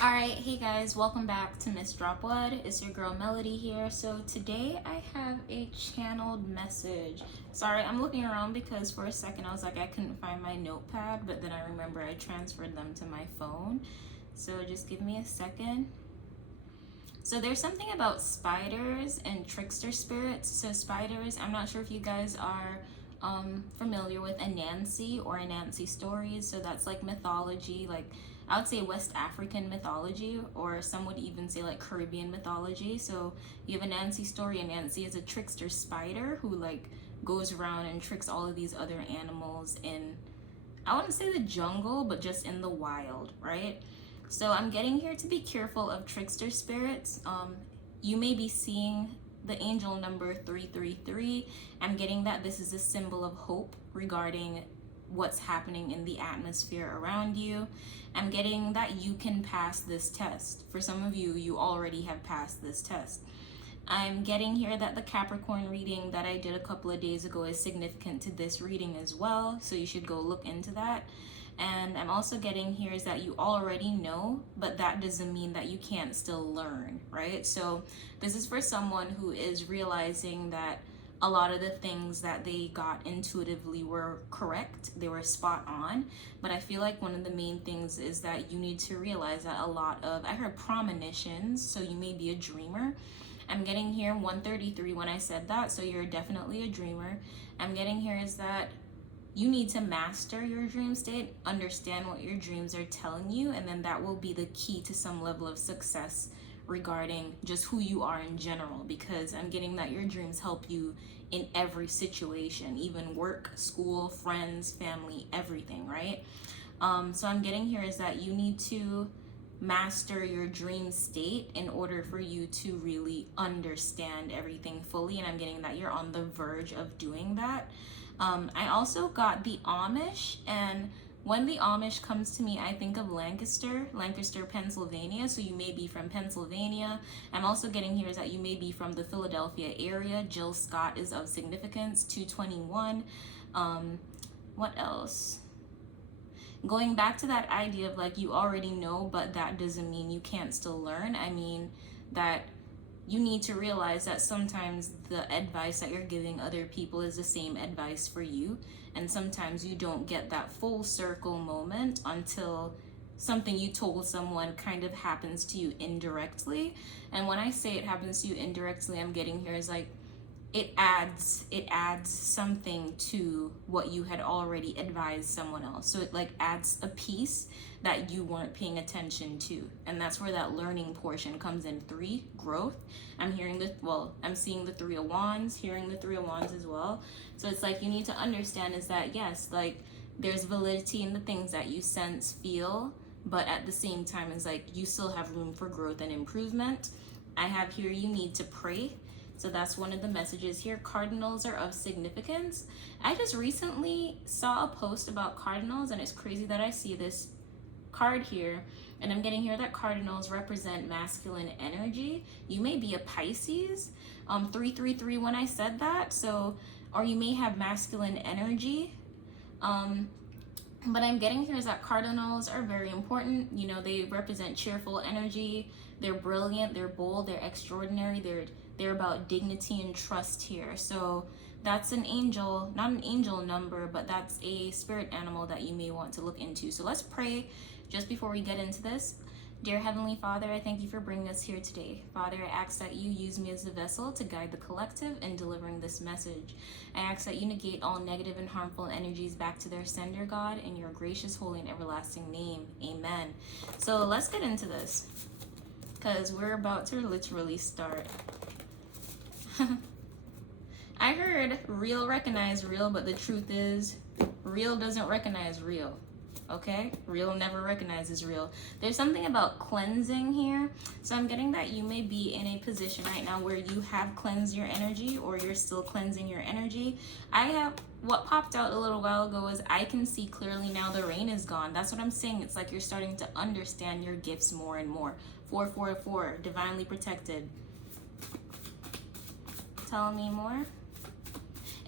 Alright, hey guys, welcome back to Miss Dropwood. It's your girl Melody here. So today I have a channeled message. Sorry, I'm looking around because for a second I was like I couldn't find my notepad, but then I remember I transferred them to my phone. So just give me a second. So there's something about spiders and trickster spirits. So spiders, I'm not sure if you guys are familiar with Anansi or Anansi stories. So that's like mythology, like I would say West African mythology, or some would even say like Caribbean mythology. So you have Anansi story. Anansi is a trickster spider who like goes around and tricks all of these other animals in, I wouldn't say the jungle, but just in the wild, right? So I'm getting here to be careful of trickster spirits. You may be seeing the angel number 333. I'm getting that this is a symbol of hope regarding what's happening in the atmosphere around you. I'm getting that you can pass this test. For some of you, you already have passed this test. I'm getting here that the Capricorn reading that I did a couple of days ago is significant to this reading as well, so you should go look into that. And I'm also getting here is that you already know, but that doesn't mean that you can't still learn, right? So this is for someone who is realizing that a lot of the things that they got intuitively were correct, they were spot on, but I feel like one of the main things is that you need to realize that a lot of, I heard premonitions, so you may be a dreamer. I'm getting here 133 when I said that, so you're definitely a dreamer. I'm getting here is that you need to master your dream state, understand what your dreams are telling you, and then that will be the key to some level of success regarding just who you are in general, because I'm getting that your dreams help you in every situation, even work, school, friends, family, everything, right? So I'm getting here is that you need to master your dream state in order for you to really understand everything fully, and I'm getting that you're on the verge of doing that. I also got the Amish, and when the Amish comes to me, I think of Lancaster, Pennsylvania. So you may be from Pennsylvania. I'm also getting here is that you may be from the Philadelphia area. Jill Scott is of significance, 221. What else? Going back to that idea of like you already know, but that doesn't mean you can't still learn. I mean that you need to realize that sometimes the advice that you're giving other people is the same advice for you. And sometimes you don't get that full circle moment until something you told someone kind of happens to you indirectly. And when I say it happens to you indirectly, I'm getting here is like it adds something to what you had already advised someone else. So it like adds a piece that you weren't paying attention to, and that's where that learning portion comes in. 3, growth. I'm seeing the 3 of Wands, hearing the 3 of Wands as well. So it's like you need to understand is that yes, like there's validity in the things that you sense, feel, but at the same time it's like you still have room for growth and improvement. I have here you need to pray. So that's one of the messages here. Cardinals are of significance. I just recently saw a post about cardinals, and it's crazy that I see this card here, and I'm getting here that cardinals represent masculine energy. You may be a Pisces, 333 when I said that, so, or you may have masculine energy. But I'm getting here is that cardinals are very important. You know, they represent cheerful energy. They're brilliant, they're bold, they're extraordinary, they're about dignity and trust here. So that's an angel, not an angel number, but that's a spirit animal that you may want to look into. So let's pray just before we get into this. Dear Heavenly Father, I thank you for bringing us here today. Father, I ask that you use me as a vessel to guide the collective in delivering this message. I ask that you negate all negative and harmful energies back to their sender, God, in your gracious, holy, and everlasting name. Amen. So let's get into this, because we're about to literally start. I heard real recognize real, but the truth is real doesn't recognize real. Okay? Real never recognizes real. There's something about cleansing here. So I'm getting that you may be in a position right now where you have cleansed your energy, or you're still cleansing your energy. What popped out a little while ago is I can see clearly now the rain is gone. That's what I'm saying. It's like you're starting to understand your gifts more and more. 444, divinely protected. Tell me more.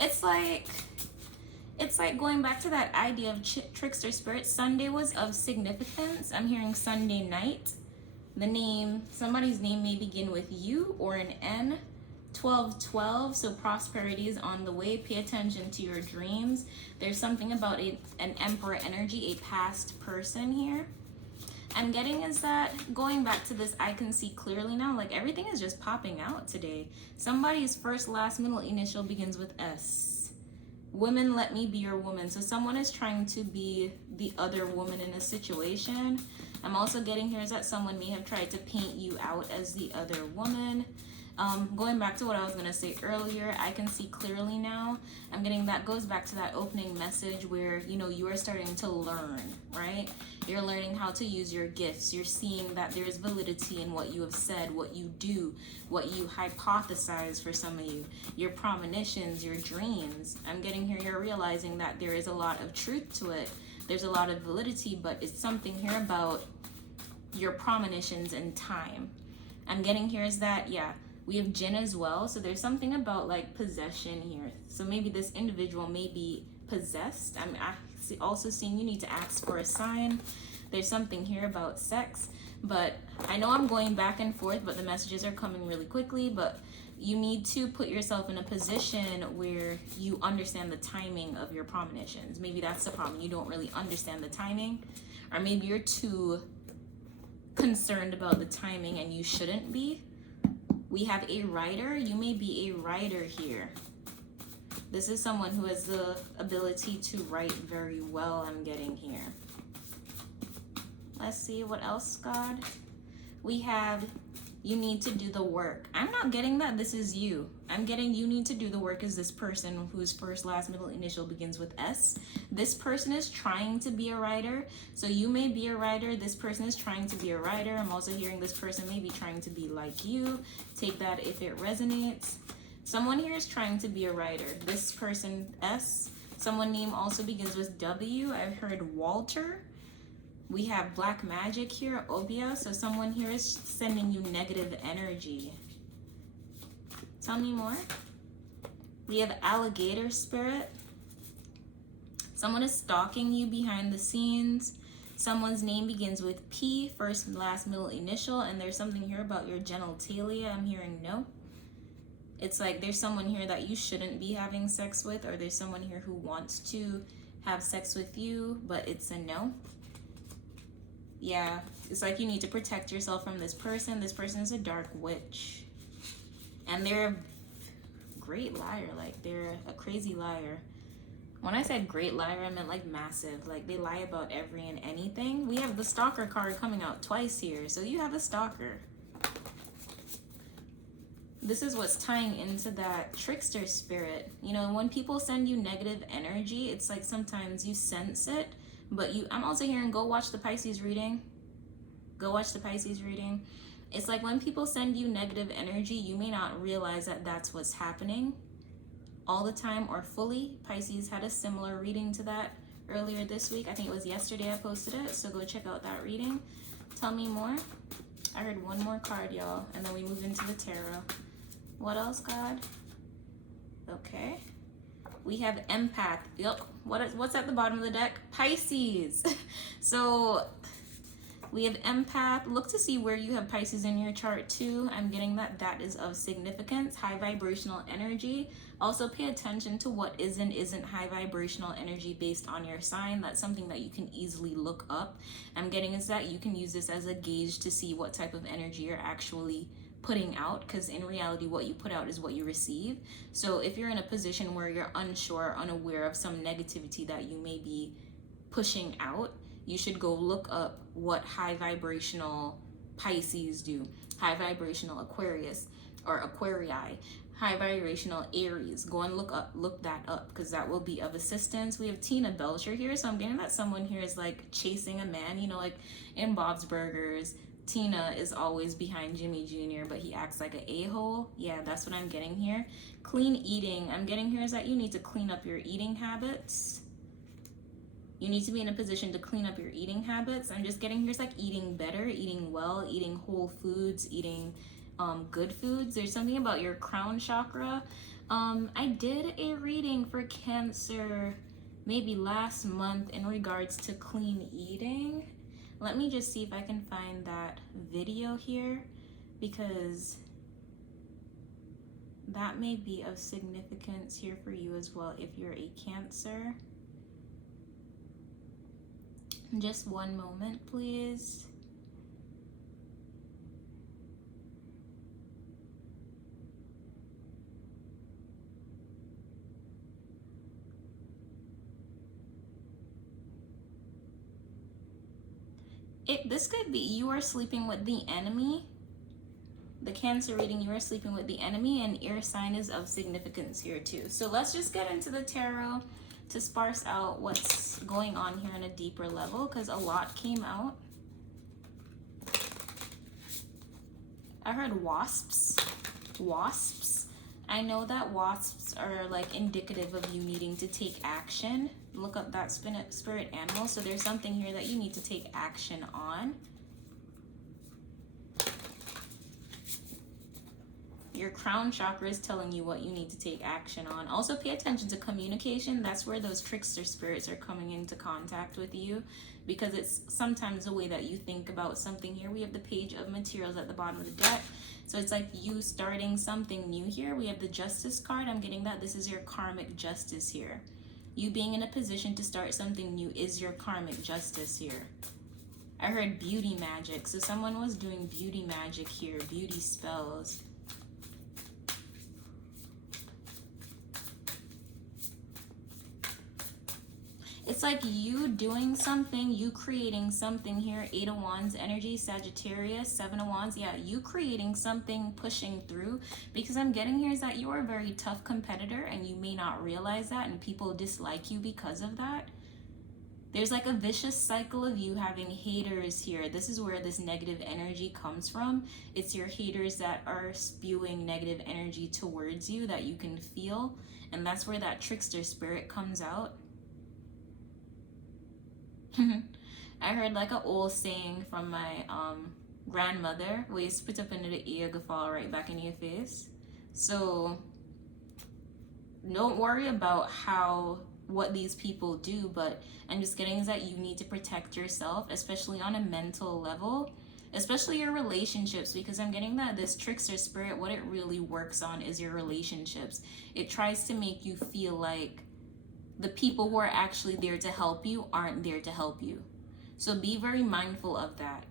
It's like going back to that idea of trickster spirit. Sunday was of significance. I'm hearing Sunday night. The name, somebody's name may begin with U or an N. 1212, so prosperity is on the way. Pay attention to your dreams. There's something about an emperor energy, a past person here. I'm getting is that, going back to this, I can see clearly now, like everything is just popping out today. Somebody's first, last, middle initial begins with S. Women, let me be your woman. So someone is trying to be the other woman in a situation. I'm also getting here is that someone may have tried to paint you out as the other woman. Going back to what I was going to say earlier, I can see clearly now. I'm getting that goes back to that opening message where, you know, you are starting to learn, right? You're learning how to use your gifts. You're seeing that there's validity in what you have said, what you do, what you hypothesize for some of you, your premonitions, your dreams. I'm getting here, you're realizing that there is a lot of truth to it. There's a lot of validity, but it's something here about your premonitions and time. I'm getting here is that, yeah, we have Jinn as well, so there's something about like possession here. So maybe this individual may be possessed. I'm also seeing you need to ask for a sign. There's something here about sex, but I know I'm going back and forth, but the messages are coming really quickly. But you need to put yourself in a position where you understand the timing of your premonitions. Maybe that's the problem. You don't really understand the timing, or maybe you're too concerned about the timing and you shouldn't be. We have a writer. You may be a writer here. This is someone who has the ability to write very well, I'm getting here. Let's see what else, God. We have, you need to do the work. I'm not getting that this is you. I'm getting you need to do the work as this person whose first, last, middle initial begins with S. This person is trying to be a writer. So you may be a writer. This person is trying to be a writer. I'm also hearing this person may be trying to be like you. Take that if it resonates. Someone here is trying to be a writer. This person, S. Someone name also begins with W. I've heard Walter. We have black magic here, Obia. So someone here is sending you negative energy. Tell me more. We have alligator spirit. Someone is stalking you behind the scenes. Someone's name begins with P, first, last, middle initial. And there's something here about your genitalia. I'm hearing no. It's like there's someone here that you shouldn't be having sex with, or there's someone here who wants to have sex with you, but it's a no. Yeah, it's like you need to protect yourself from this person. This person is a dark witch. And they're a great liar. Like, they're a crazy liar. When I said great liar, I meant like massive. Like, they lie about every and anything. We have the stalker card coming out twice here. So you have a stalker. This is what's tying into that trickster spirit. You know, when people send you negative energy, it's like sometimes you sense it. But I'm also hearing go watch the Pisces reading. Go watch the Pisces reading. It's like when people send you negative energy, you may not realize that that's what's happening all the time or fully. Pisces had a similar reading to that earlier this week. I think it was yesterday I posted it. So go check out that reading. Tell me more. I heard one more card, y'all. And then we move into the tarot. What else, God? Okay. We have empath. Yep. What's at the bottom of the deck? Pisces. So we have empath. Look to see where you have Pisces in your chart too. I'm getting that is of significance. High vibrational energy. Also pay attention to what is and isn't high vibrational energy based on your sign. That's something that you can easily look up. I'm getting is that you can use this as a gauge to see what type of energy you're actually putting out, because in reality what you put out is what you receive. So if you're in a position where you're unsure, unaware of some negativity that you may be pushing out, you should go look up what high vibrational Pisces do, high vibrational Aquarius or Aquarii, high vibrational Aries. Go and look that up, because that will be of assistance. We have Tina Belcher here, so I'm getting that someone here is like chasing a man, you know, like in Bob's Burgers, Tina is always behind Jimmy Jr., but he acts like an a-hole. Yeah, that's what I'm getting here. Clean eating. I'm getting here is that you need to clean up your eating habits. You need to be in a position to clean up your eating habits. I'm just getting here is like eating better, eating well, eating whole foods, eating good foods. There's something about your crown chakra. I did a reading for Cancer maybe last month in regards to clean eating. Let me just see if I can find that video here, because that may be of significance here for you as well if you're a Cancer. Just one moment, please. This could be you are sleeping with the enemy. The Cancer reading, you are sleeping with the enemy, and your sign is of significance here too. So let's just get into the tarot to sparse out what's going on here on a deeper level, because a lot came out. I heard wasps. Wasps. I know that wasps are like indicative of you needing to take action. Look up that spirit animal. So there's something here that you need to take action on. Your crown chakra is telling you what you need to take action on. Also pay attention to communication. That's where those trickster spirits are coming into contact with you, because it's sometimes the way that you think about something. Here we have the page of materials at the bottom of the deck. So it's like you starting something new here. We have the Justice card. I'm getting that this is your karmic justice here. You being in a position to start something new is your karmic justice here. I heard beauty magic. So someone was doing beauty magic here, beauty spells. It's like you doing something, you creating something here. 8 of Wands energy, Sagittarius, 7 of Wands. Yeah, you creating something, pushing through. Because I'm getting here is that you are a very tough competitor, and you may not realize that, and people dislike you because of that. There's like a vicious cycle of you having haters here. This is where this negative energy comes from. It's your haters that are spewing negative energy towards you that you can feel. And that's where that trickster spirit comes out. I heard like an old saying from my grandmother, where you spit up into the ear, go fall right back in your face. So don't worry about what these people do, but I'm just getting is that you need to protect yourself, especially on a mental level, especially your relationships, because I'm getting that this trickster spirit, what it really works on is your relationships. It tries to make you feel like the people who are actually there to help you aren't there to help you. So be very mindful of that.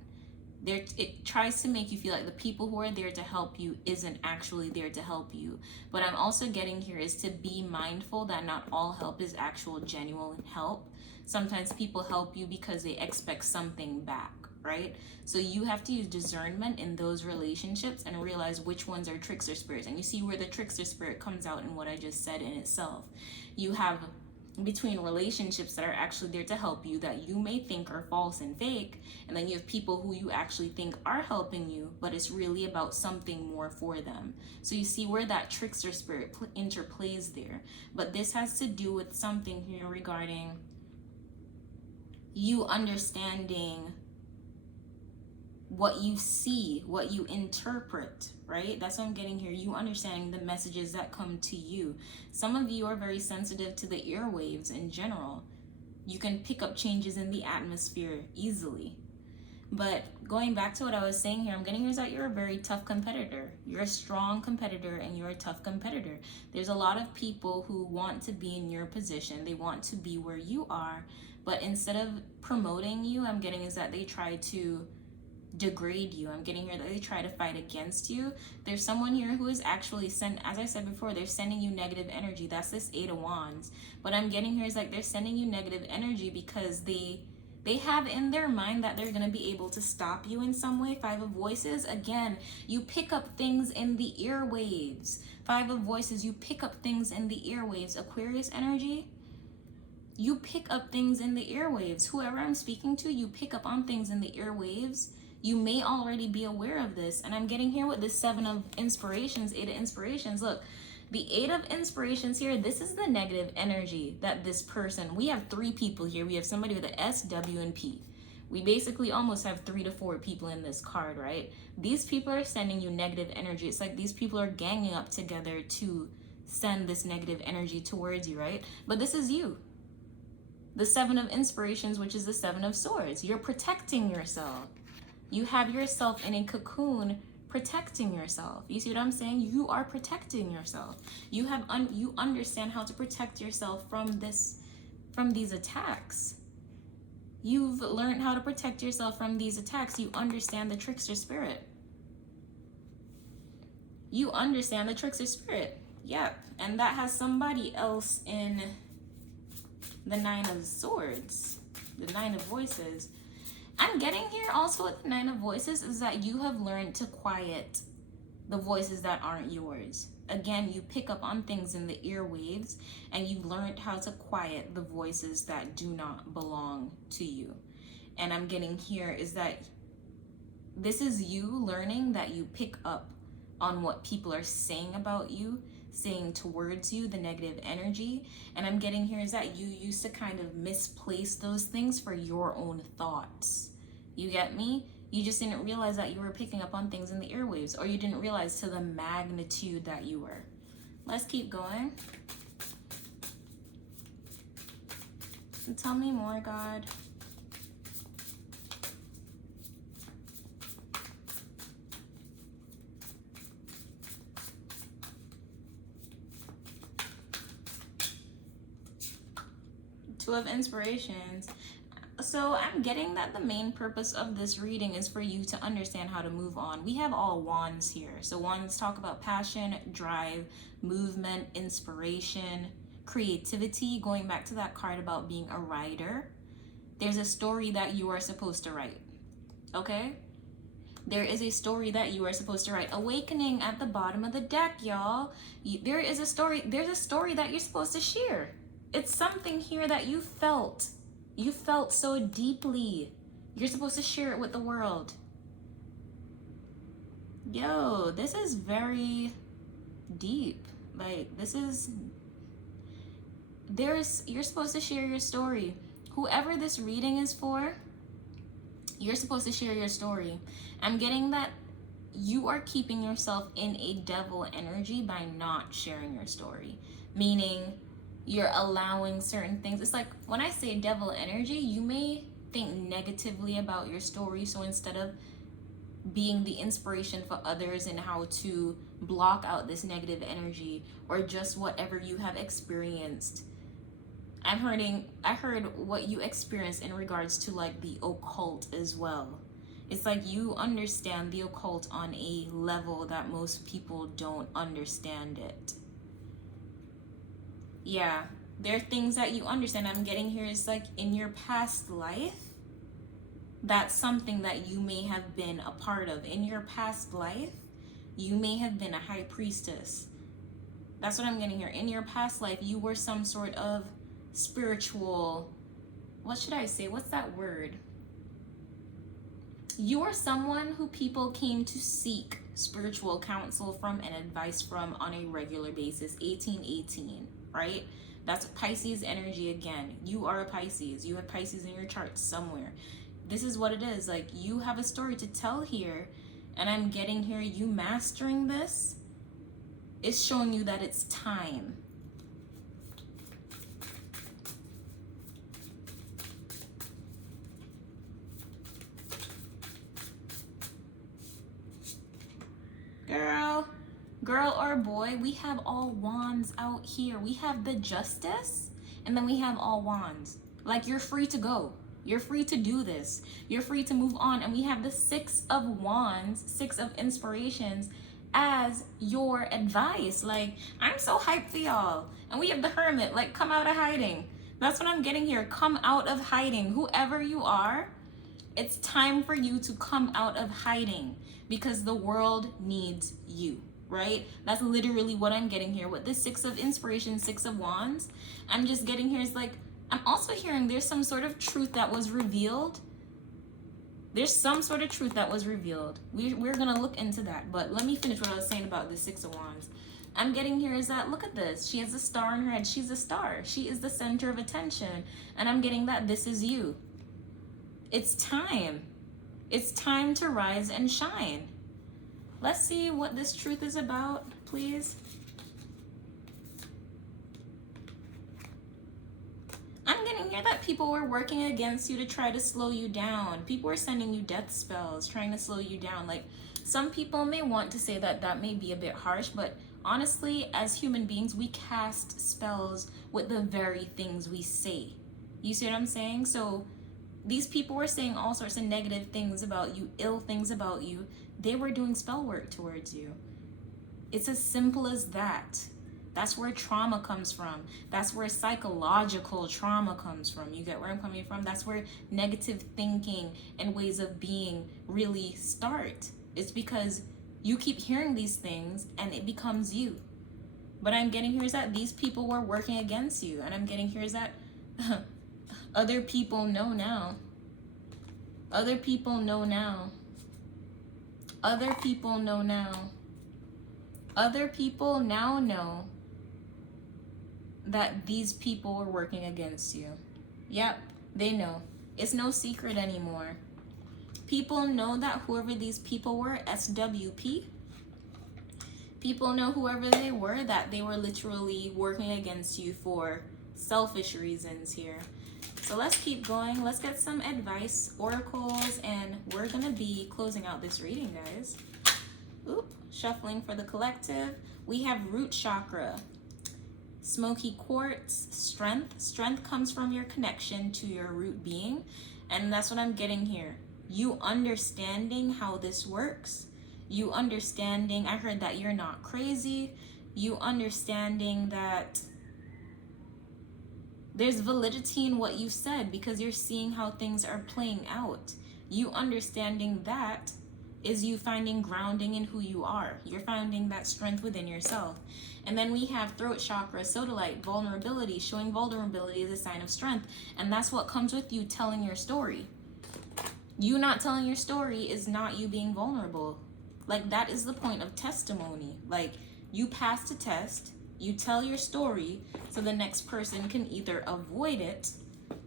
It tries to make you feel like the people who are there to help you isn't actually there to help you. But I'm also getting here is to be mindful that not all help is actual genuine help. Sometimes people help you because they expect something back, right? So you have to use discernment in those relationships and realize which ones are trickster spirits. And you see where the trickster spirit comes out in what I just said in itself. You have between relationships that are actually there to help you that you may think are false and fake, and then you have people who you actually think are helping you, but it's really about something more for them. So you see where that trickster spirit interplays there. But this has to do with something here regarding you understanding what you see, what you interpret, right? That's what I'm getting here. You understanding the messages that come to you. Some of you are very sensitive to the airwaves in general. You can pick up changes in the atmosphere easily. But going back to what I was saying here, I'm getting here is that you're a very tough competitor. You're a strong competitor and you're a tough competitor. There's a lot of people who want to be in your position. They want to be where you are. But instead of promoting you, I'm getting is that they try to degrade you. I'm getting here that they try to fight against you. There's someone here who is actually as I said before, they're sending you negative energy. That's this 8 of Wands. But I'm getting here is like they're sending you negative energy because they have in their mind that they're going to be able to stop you in some way. 5 of Voices, again, you pick up things in the airwaves. 5 of Voices, you pick up things in the airwaves. Aquarius energy, you pick up things in the airwaves. Whoever I'm speaking to, you pick up on things in the airwaves. You may already be aware of this. And I'm getting here with the 7 of Inspirations, 8 of Inspirations. Look, the 8 of Inspirations here, this is the negative energy that this person, we have 3 people here. We have somebody with a S, W, and P. We basically almost have 3 to 4 people in this card, right? These people are sending you negative energy. It's like these people are ganging up together to send this negative energy towards you, right? But this is you. The Seven of Inspirations, which is the Seven of Swords. You're protecting yourself. You have yourself in a cocoon protecting yourself. You see what I'm saying? You are protecting yourself. You understand how to protect yourself from these attacks. You've learned how to protect yourself from these attacks. You understand the trickster spirit. You understand the trickster spirit. Yep. And that has somebody else in the Nine of Swords, the Nine of Voices. I'm getting here also with the Nine of Voices is that you have learned to quiet the voices that aren't yours. Again, you pick up on things in the earwaves and you've learned how to quiet the voices that do not belong to you. And I'm getting here is that this is you learning that you pick up on what people are saying about you, saying towards you, the negative energy. And I'm getting here is that you used to kind of misplace those things for your own thoughts. You get me? You just didn't realize that you were picking up on things in the airwaves, or you didn't realize to the magnitude that you were. Let's keep going. Tell me more, God. Two of Inspirations. So I'm getting that the main purpose of this reading is for you to understand how to move on. We have all wands here. So wands talk about passion, drive, movement, inspiration, creativity. Going back to that card about being a writer, there's a story that you are supposed to write. Okay? There is a story that you are supposed to write. Awakening at the bottom of the deck, y'all. There's a story that you're supposed to share. It's something here that you felt. You felt so deeply. You're supposed to share it with the world. Yo, this is very deep. Like, you're supposed to share your story. Whoever this reading is for, you're supposed to share your story. I'm getting that you are keeping yourself in a devil energy by not sharing your story. Meaning, you're allowing certain things. It's like when I say devil energy, you may think negatively about your story. So instead of being the inspiration for others and how to block out this negative energy or just whatever you have experienced, I heard what you experienced in regards to like the occult as well. It's like you understand the occult on a level that most people don't understand it. Yeah, there are things that you understand. I'm getting here is like in your past life, that's something that you may have been a part of. In your past life, you may have been a high priestess. That's what I'm getting here. In your past life, you were some sort of spiritual, what should I say? What's that word? You are someone who people came to seek spiritual counsel from and advice from on a regular basis. 1818. Right? That's Pisces energy again. You are a Pisces. You have Pisces in your chart somewhere. This is what it is. Like, you have a story to tell here, and I'm getting here, you mastering this is showing you that it's time. Girl or boy, we have all wands out here. We have the Justice, and then we have all wands. Like, you're free to go. You're free to do this. You're free to move on. And we have the Six of Wands, Six of Inspirations as your advice. Like, I'm so hyped for y'all. And we have the Hermit. Like, come out of hiding. That's what I'm getting here. Come out of hiding. Whoever you are, it's time for you to come out of hiding because the world needs you. Right? That's literally what I'm getting here. With the Six of Inspiration, Six of Wands, I'm just getting here is like, I'm also hearing there's some sort of truth that was revealed. There's some sort of truth that was revealed. We're going to look into that. But let me finish what I was saying about the Six of Wands. I'm getting here is that, look at this. She has a star in her head. She's a star. She is the center of attention. And I'm getting that this is you. It's time. It's time to rise and shine. Let's see what this truth is about, please. I'm getting getting here that people were working against you to try to slow you down. People were sending you death spells, trying to slow you down. Like, some people may want to say that that may be a bit harsh, but honestly, as human beings, we cast spells with the very things we say. You see what I'm saying? So these people were saying all sorts of negative things about you, ill things about you. They were doing spell work towards you. It's as simple as that. That's where trauma comes from. That's where psychological trauma comes from. You get where I'm coming from? That's where negative thinking and ways of being really start. It's because you keep hearing these things and it becomes you. But I'm getting here is that these people were working against you. And I'm getting here is that other people know now. Other people know now. Other people know now. Other people now know that these people were working against you. Yep, they know. It's no secret anymore. People know that whoever these people were, SWP, people know whoever they were, that they were literally working against you for selfish reasons here. So let's keep going. Let's get some advice, oracles, and we're going to be closing out this reading, guys. Oop, shuffling for the collective. We have root chakra. Smoky quartz, strength. Strength comes from your connection to your root being. And that's what I'm getting here. You understanding how this works. You understanding, I heard that you're not crazy. You understanding that there's validity in what you said because you're seeing how things are playing out. You understanding that is you finding grounding in who you are. You're finding that strength within yourself. And then we have throat chakra, sodalite, vulnerability. Showing vulnerability is a sign of strength. And that's what comes with you telling your story. You not telling your story is not you being vulnerable. Like, that is the point of testimony. Like, you pass a test, you tell your story, so the next person can either avoid it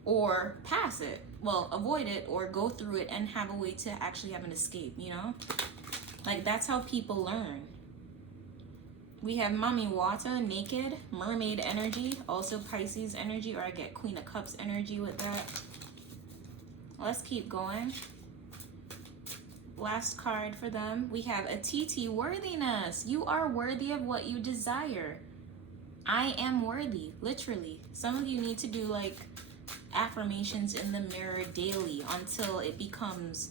or pass it. Well, avoid it or go through it and have a way to actually have an escape, you know? Like, that's how people learn. We have Mami Wata, naked, mermaid energy, also Pisces energy, or I get Queen of Cups energy with that. Let's keep going. Last card for them. We have a TT, worthiness. You are worthy of what you desire. I am worthy, literally. Some of you need to do like affirmations in the mirror daily until it becomes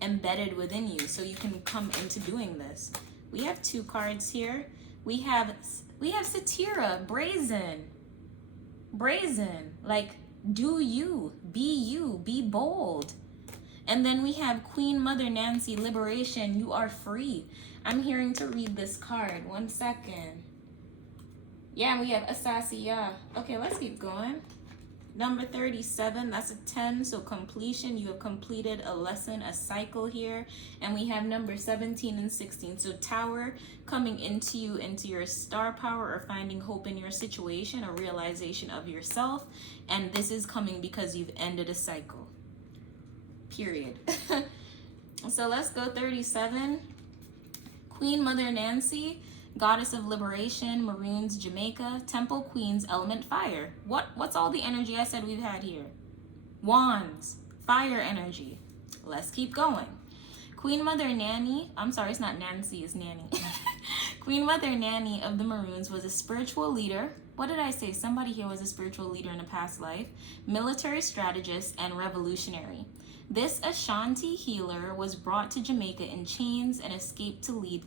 embedded within you so you can come into doing this. We have two cards here. We have Satira, brazen. Brazen, like do you, be bold. And then we have Queen Mother Nancy, liberation. You are free. I'm hearing to read this card. 1 second. Yeah, we have Asasiya. Okay, let's keep going. Number 37, that's a 10, so completion. You have completed a lesson, a cycle here. And we have number 17 and 16. So Tower, coming into you, into your star power, or finding hope in your situation, a realization of yourself. And this is coming because you've ended a cycle. Period. So let's go 37. Queen Mother Nancy, Goddess of Liberation, Maroons, Jamaica, Temple Queens, Element Fire. What's all the energy I said we've had here? Wands, fire energy. Let's keep going. Queen Mother Nanny, I'm sorry, it's not Nancy, it's Nanny. Queen Mother Nanny of the Maroons was a spiritual leader. What did I say? Somebody here was a spiritual leader in a past life. Military strategist and revolutionary. This Ashanti healer was brought to Jamaica in chains and escaped to lead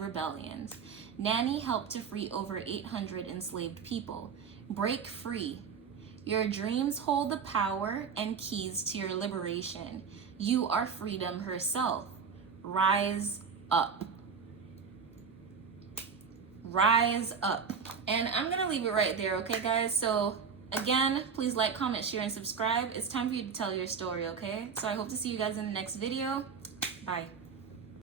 rebellions. Nanny helped to free over 800 enslaved people. Break free. Your dreams hold the power and keys to your liberation. You are freedom herself. Rise up. Rise up. And I'm going to leave it right there, okay, guys? So again, please like, comment, share, and subscribe. It's time for you to tell your story, okay? So I hope to see you guys in the next video. Bye.